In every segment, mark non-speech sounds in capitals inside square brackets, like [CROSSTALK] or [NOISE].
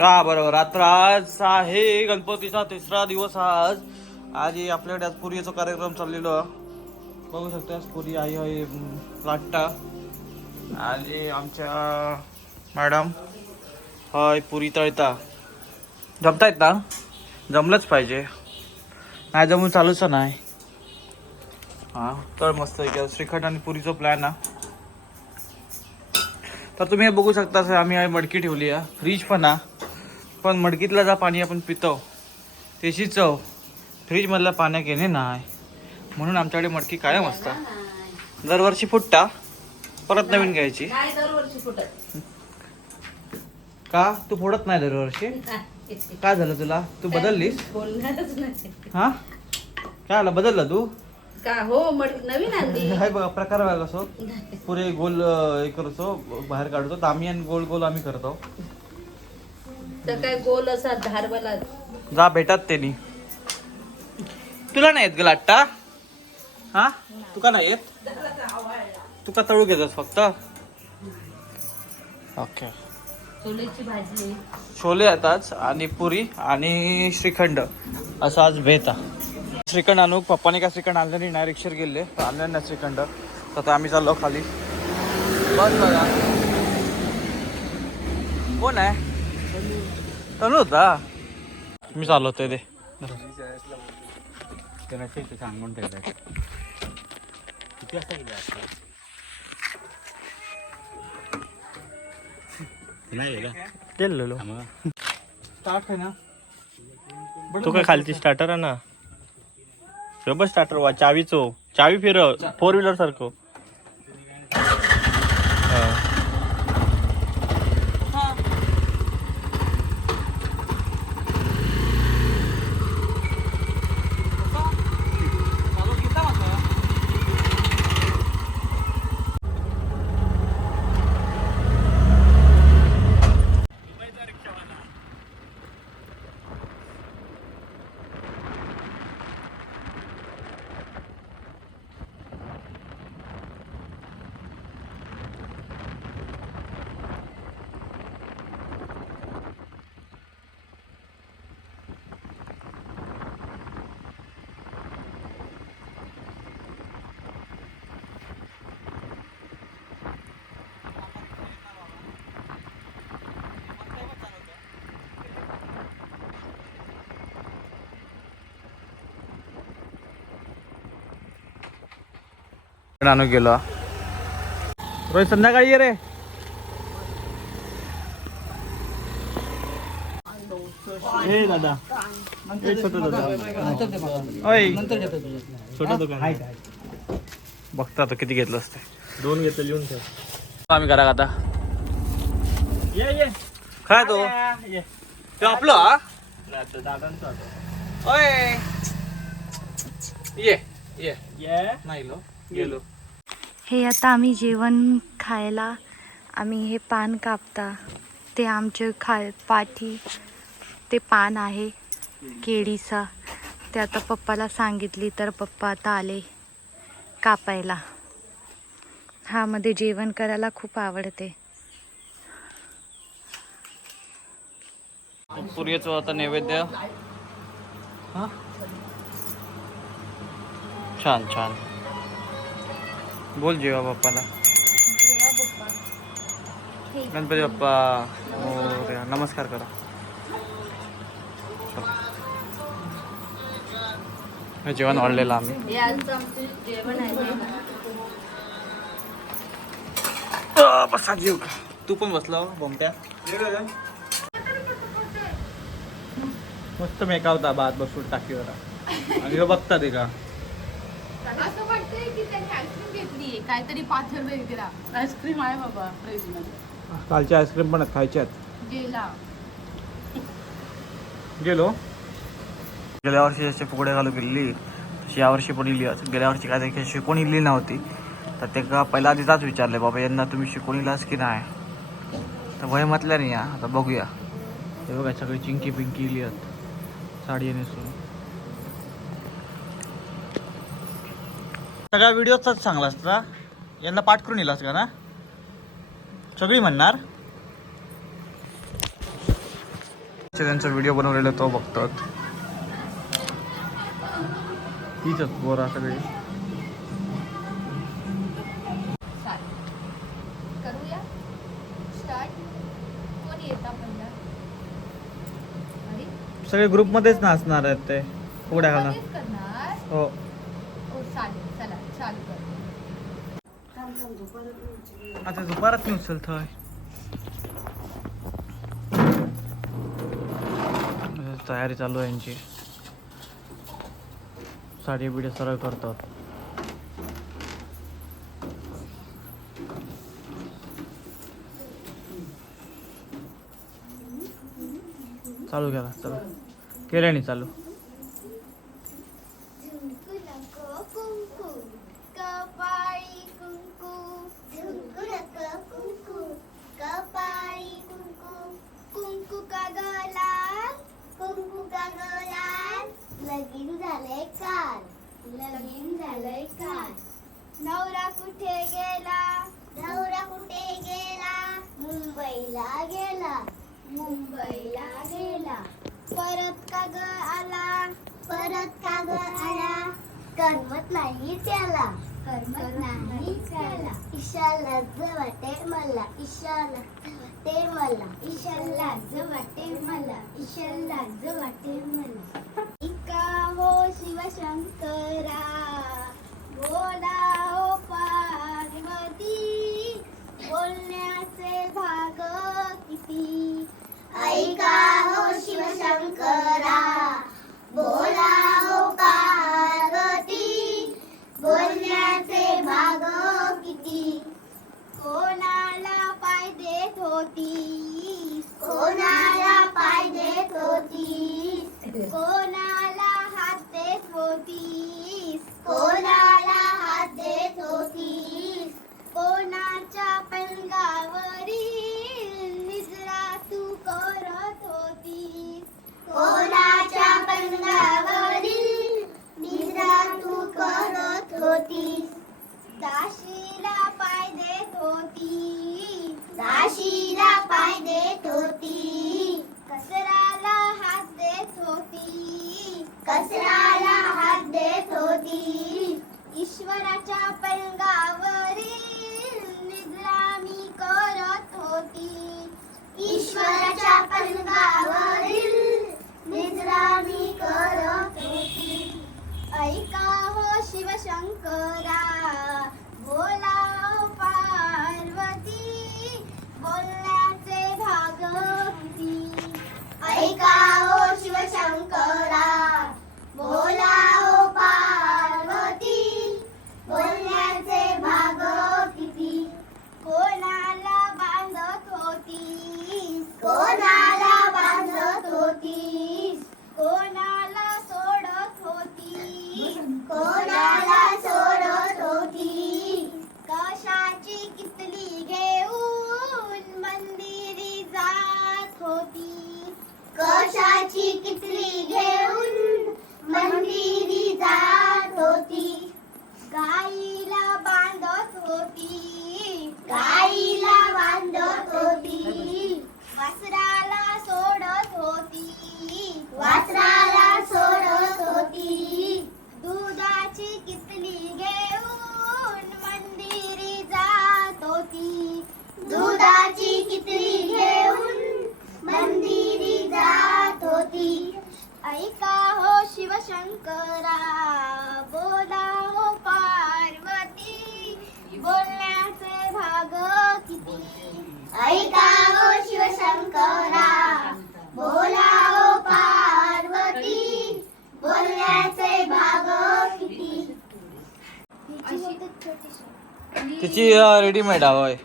हा बरोबर. आता आज आहे गणपतीचा तिसरा दिवस आज. आज आपल्याकडे आज पुरीचा कार्यक्रम चाललेलो. बघू शकता पुरी आई आहे लाटा आणि आमच्या मॅडम हय पुरी तळता. जमतायत ना? जमलंच पाहिजे. नाही जमून चालूच नाही हा तर मस्त आहे श्रीखंड आणि पुरीचा प्लॅन हा. तर तुम्ही हे बघू शकता आम्ही आहे मडकी ठेवली आहे. फ्रीज पण हा. पण मडकीतलं जा पाणी आपण पितो. त्याची चव. फ्रीजमधल्या पाण्यात येणे नाही. म्हणून आमच्याकडे मडकी कायम असतात दरवर्षी फुटता. परत नवीन घ्यायची. नाही दरवर्षी फुटत. का? तू फोडत नाही दरवर्षी? काय झालं तुला? तू बदललीस? हा? काय आलं बदलला तू? का? हो नवीन आणली. [LAUGHS] बघा प्रकार बघा कसो. पुरे गोल हे करतो बाहेर काढतो. तर आम्ही आणि गोल गोल आम्ही करतो. तर काय गोल असा धारवाला. जा भेटात त्यांनी. तुला नाही येत ग लाट्टा? हा? तुका नाही येत? तुका तळू घेतोस फक्त. ओके. छोलेची भाजी. छोले आहेत आज आणि पुरी आणि श्रीखंड. असं आज भेता श्रीखंड आणू. पप्पाने काय श्रीखंड आणलं नाही रिक्षावर गेले. आणलं नाही श्रीखंड. तर आता आम्ही चाललो खाली. बस बघा. कोण आहे? चालू होता. मी चालू होते ते सांगून ठेवलं किती वाजता गेले आता नाही गेला मग स्टार्ट आहे ना तू काय खालची स्टार्टर आहे ना? रबर स्टार्टर वा चावीचो चावी फिरव फोर व्हीलर सारखं. आणू गेलो रोहित संध्याकाळी ये रे. ए दादा. ए छोटं दादा. ओय. छोटं दुकान बघता किती घेतलं असते. दोन घेतलं लिहून ठेव. आम्ही करा आता. ये ये. काय तो? ये. तो आपलं हा? दादांचा ये ये. ये. नाही लो. गेलो. हे आता आम्ही जेवण खायला आम्ही हे पान कापता. ते आमचे खाय पाठी ते पान आहे केळीचा. ते आता पप्पाला सांगितली तर पप्पा आता आले कापायला. हा मध्ये जेवण करायला खूप आवडते. पुरीचं आता नैवेद्य. हा? छान छान. बोल जेवा बाप्पाला. गणपती बाप्पा मोरया. नमस्कार करा. हे जेवण वाढलेलं आम्ही. हे आजचं आमचं जेवण आहे. अ, बसा जेव का तू पण बसला हो, बोमट्या. मस्त मेकावता भात बसून टाकीवर. आणि बघता ते का? काहीतरी पाथर वगैरे आईस्क्रीम आहे बाबा फ्रीजमध्ये कालचे आईस्क्रीम पण आहेत खायचे आहेत. गेला. गेलो. गेल्या वर्षी जसे फुगडे घालू गेली तशी यावर्षी पण इली. गेल्या वर्षी काय काही शिकवण इली नव्हती. तर ते का पहिला आधीचाच विचारले बाबा यांना तुम्ही शिकवण इलास की नाही? तर वय म्हटलं नाही या आता बघूया. हे बघा सगळी चिंकी पिंकी इली आहेत. साडी नेसून सगळ्या व्हिडिओचाच चांगला असता. यांना पाठ करून इलास का ना? सगळी म्हणणार? त्यांचा व्हिडिओ बनवलेला तो बघतात. हीच बोरा सगळी करूया? स्टार्ट कोण येता पहिला अरे सगळे ग्रुपमध्येच नाचणार आहेत ते. उड्या घालणार हो चालेल चला चालू कर आता दुपारात मी उचल थंय. तयारी चालू आहे यांची. साडी बिडी सरळ करतात. चालू केला चला. केल्याने चालू. आला. करमत नाही त्याला. करमत नाही त्याला. ईशाला वाटे मला. ईशाला वाटे मला. ईशाला वाटे मला. ईशाला वाटे मला. इका हो शिवशंकरा बोला हो पार्वती. बोलण्याचे भाग किती? ऐका हो शिवशंकरा बोलाओ हो पार्वती बोलण्याचे भाग किती? कोणाला पाय देत होती? कोणा दाशीला पाय देत होती. दाशीला पाय देत होती. कसराला हात देत होती. कसराला हात देत होती. ईश्वराच्या पलंगावरील निद्रामी करत होती. ईश्वराच्या पलंगावरील निद्रामी करत होती. ऐका हो शिवशंकरा बोला होती गाईला बांधत होती. वासराला सोडत होती. वासराला आणि- तिची रेडीमेड हवंय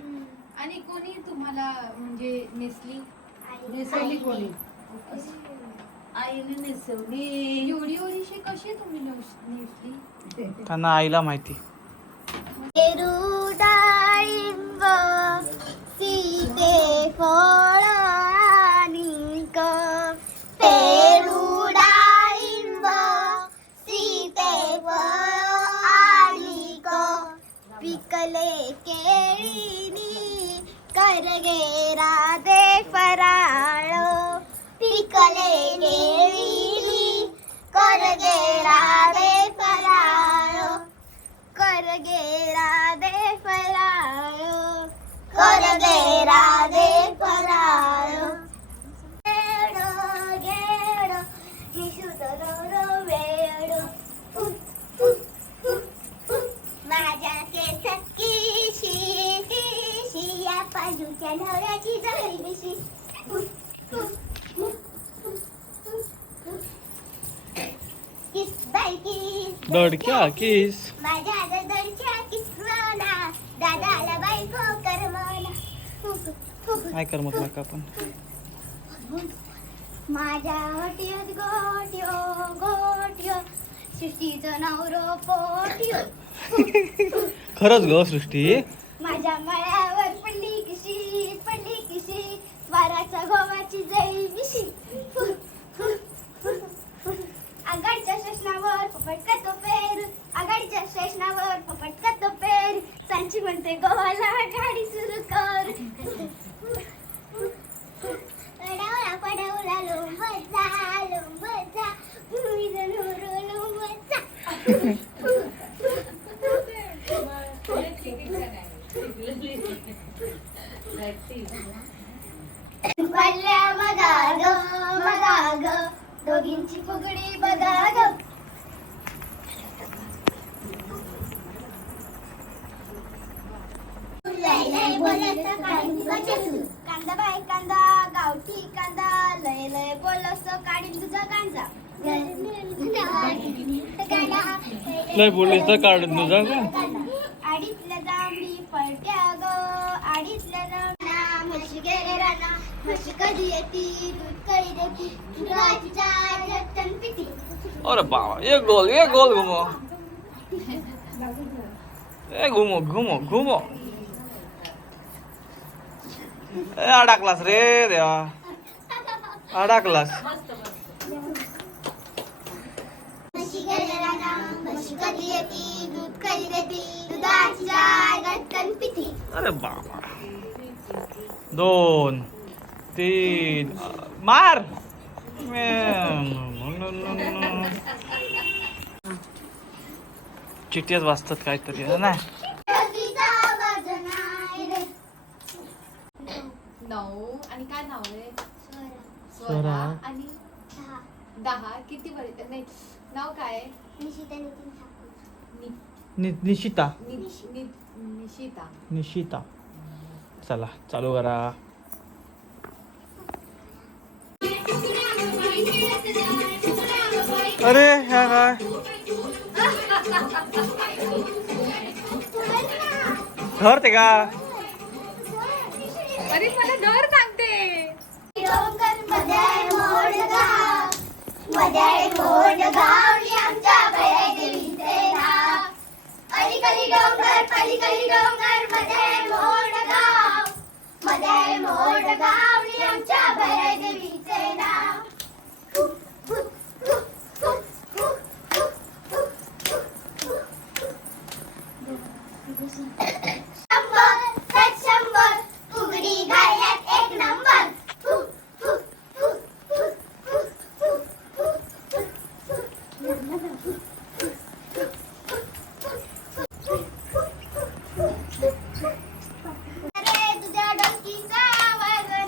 आणि कोणी तुम्हाला म्हणजे नेसली? नेसवली. कोणी आईने नेसवली. एवढी एवढीशी कशी तुम्ही नेस- नेसली? त्यांना आईला माहिती. सीते फळ नवऱ्याची झाली दडक्या किस? माझ्या दडक्या किस दादाला बायको कर काय कर मग नका आपण माझ्या हटीत गोट्यो गोट्यो सृष्टीचं नवरो पोट्यो [LAUGHS] खरंच ग सृष्टी. माझ्या वाराचा गोवाची जळी मिशी. आघाडच्या शेषणावर फपटका तो पेर. आगाडच्या शेषणावर फपटका तो पेर. सांची म्हणते गोवाला गाडी सुरू कर. पडवला पडवला लोंबचा लोंबचा. भूमीचा नवरो लोंबचा. लय बोललीस काढून तुझा का आडीतल्या जांभी पलट्या ग आडीतल्या जांभळा म्हशी गेले राना म्हशी कधी येती दूध कधी देती दुधाची चार रक्तन पिती अरे बाबा एक गोल एक गोल घुमो. ए घुमो घुमो घुमो. ए अडकलास रे देवा. अडकलास. अरे बाबा दोन तीन मार चिठ्ठ्याच वाचतात काहीतरी ना. नऊ आणि काय नाव आहे स्वरा. स्वरा आणि दहा. दहा किती वर नाही नाव काय? निशिता नितीन नि- नि- निशिता नि- नि- निशिता निशिता चला चालू करा अरे ह्या काय ठरते का अरे मला डर Oh, the Gaudium Chapel, I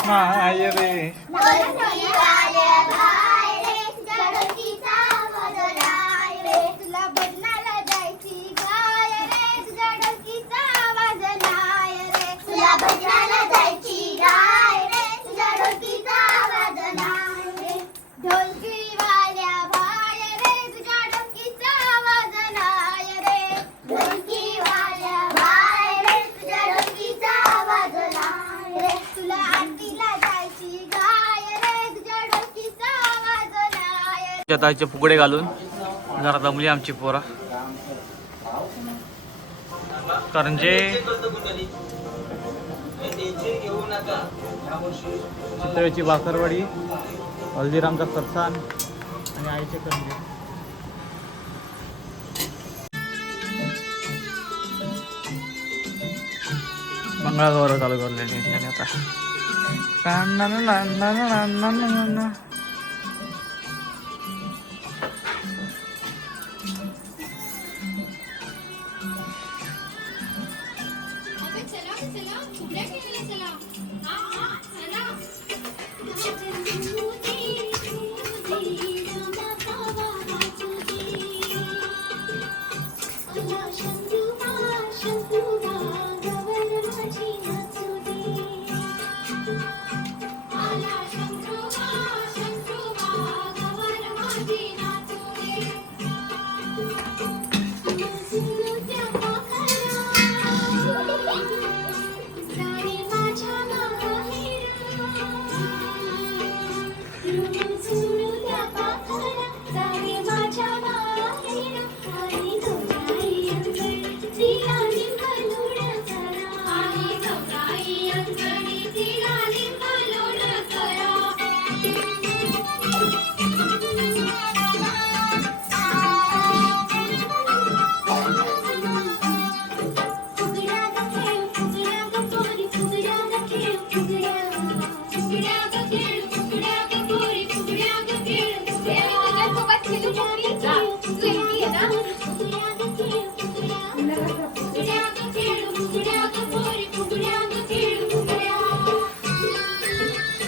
माय रे. नाही जताचे फुगडे घालून जरा दमली आमची पोरा. करंजे चितळेची भाकरवडी हल्दीरामचा सरसान आणि आईचे करंजे मंगळागौर चालू करलेली आता.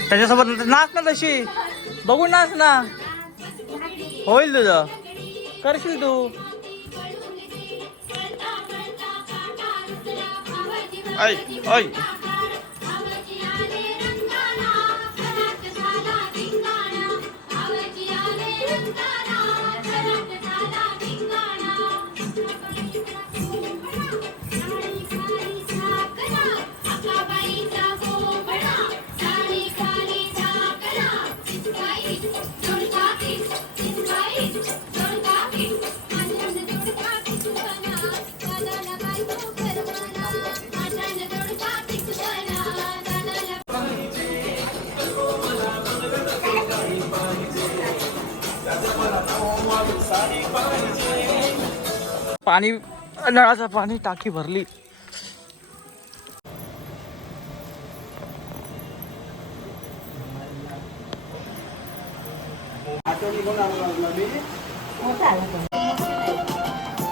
त्याच्यासोबत नाच ना तशी. बघून नाच ना. होईल तुझं. करशील तू. ऐ ऐ पाणी नळाचं पाणी टाकी भरली.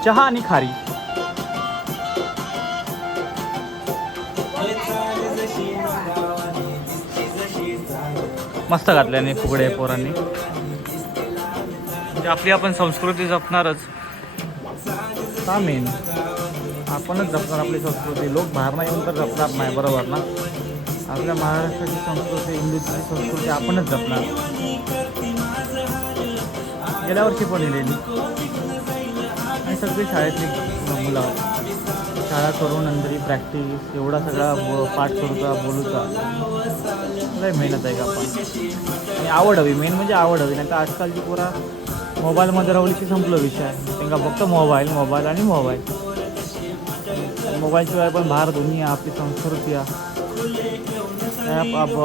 चहा आणि खारी. मस्त घातल्याने फुगडे पोरांनी. म्हणजे आपली आपण संस्कृती जपणारच. का मेन आपणच जपणार आपली संस्कृती. लोक बाहेर नाही येऊन तर जपणार नाही बरोबर ना? आपल्या महाराष्ट्राची संस्कृती हिंदूची संस्कृती आपणच जपणार. गेल्या वर्षी पण येलेली आणि सगळी शाळेतली मुलं. शाळा करून नंतर प्रॅक्टिस एवढा सगळा ब- पाठ करूचा बोलूचा लय मेहनत आहे का आपण. आणि आवड हवी. मेन म्हणजे आवड हवी. नाही तर आजकालची पुरा मोबाईलमध्ये राहुलीची संपलं विषय. त्यांना फक्त मोबाईल मोबाईल आणि मोबाईल. मोबाईलशिवाय पण बाहेर दुनिया आपली संस्कृती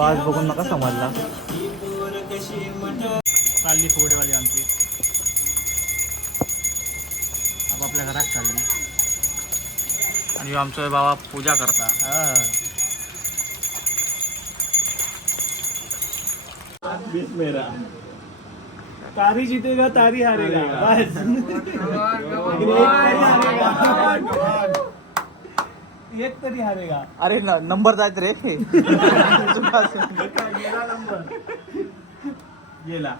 आज बघून नका समजला. चालली फोडेवाली आमची. आपापल्या घरात चालली. आणि आमचं बाबा पूजा करता. हा. तारी जीतेगा तारी हारेगा. बस. एक तरी हारेगा. अरे न- नंबर जायत रे. गेला.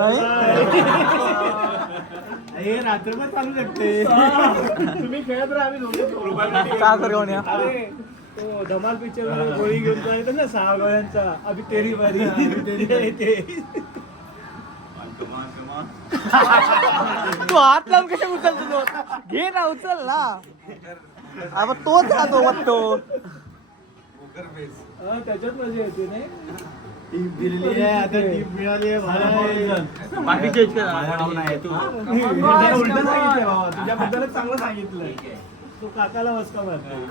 नाही? हे रात्रभर चालू शकते तुम्ही खेळत राहा आम्ही तर घेऊन या तो धमाल पिक्चरमध्ये गोळी घेऊन जायचं ना सहा गोळ्यांचा. अभि तेरी बारी अभि तेरी बारी ते. तू हात लावून कशा उचलतो तो? घे ना उचल ना. अब तोच राहतो वाटतो. हा, त्याच्यात मजा येते नाही? टीप दिलेली आहे आता टीप मिळाली आहे मला बाकीचे उलट सांगितलंय बाबा तुझ्याबद्दलच चांगलं सांगितलंय. तो काकाला मस्का मारतो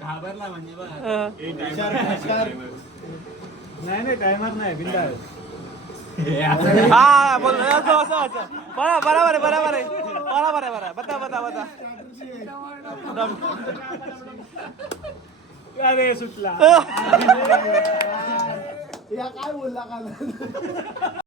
घाबरला म्हणजे नाही नाही टायमर नाही बिंदास हा बोल असं असं असं. बरा बरोबर आहे बरोबर आहे. बरोबर आहे बता बता बता. अरे सुटला.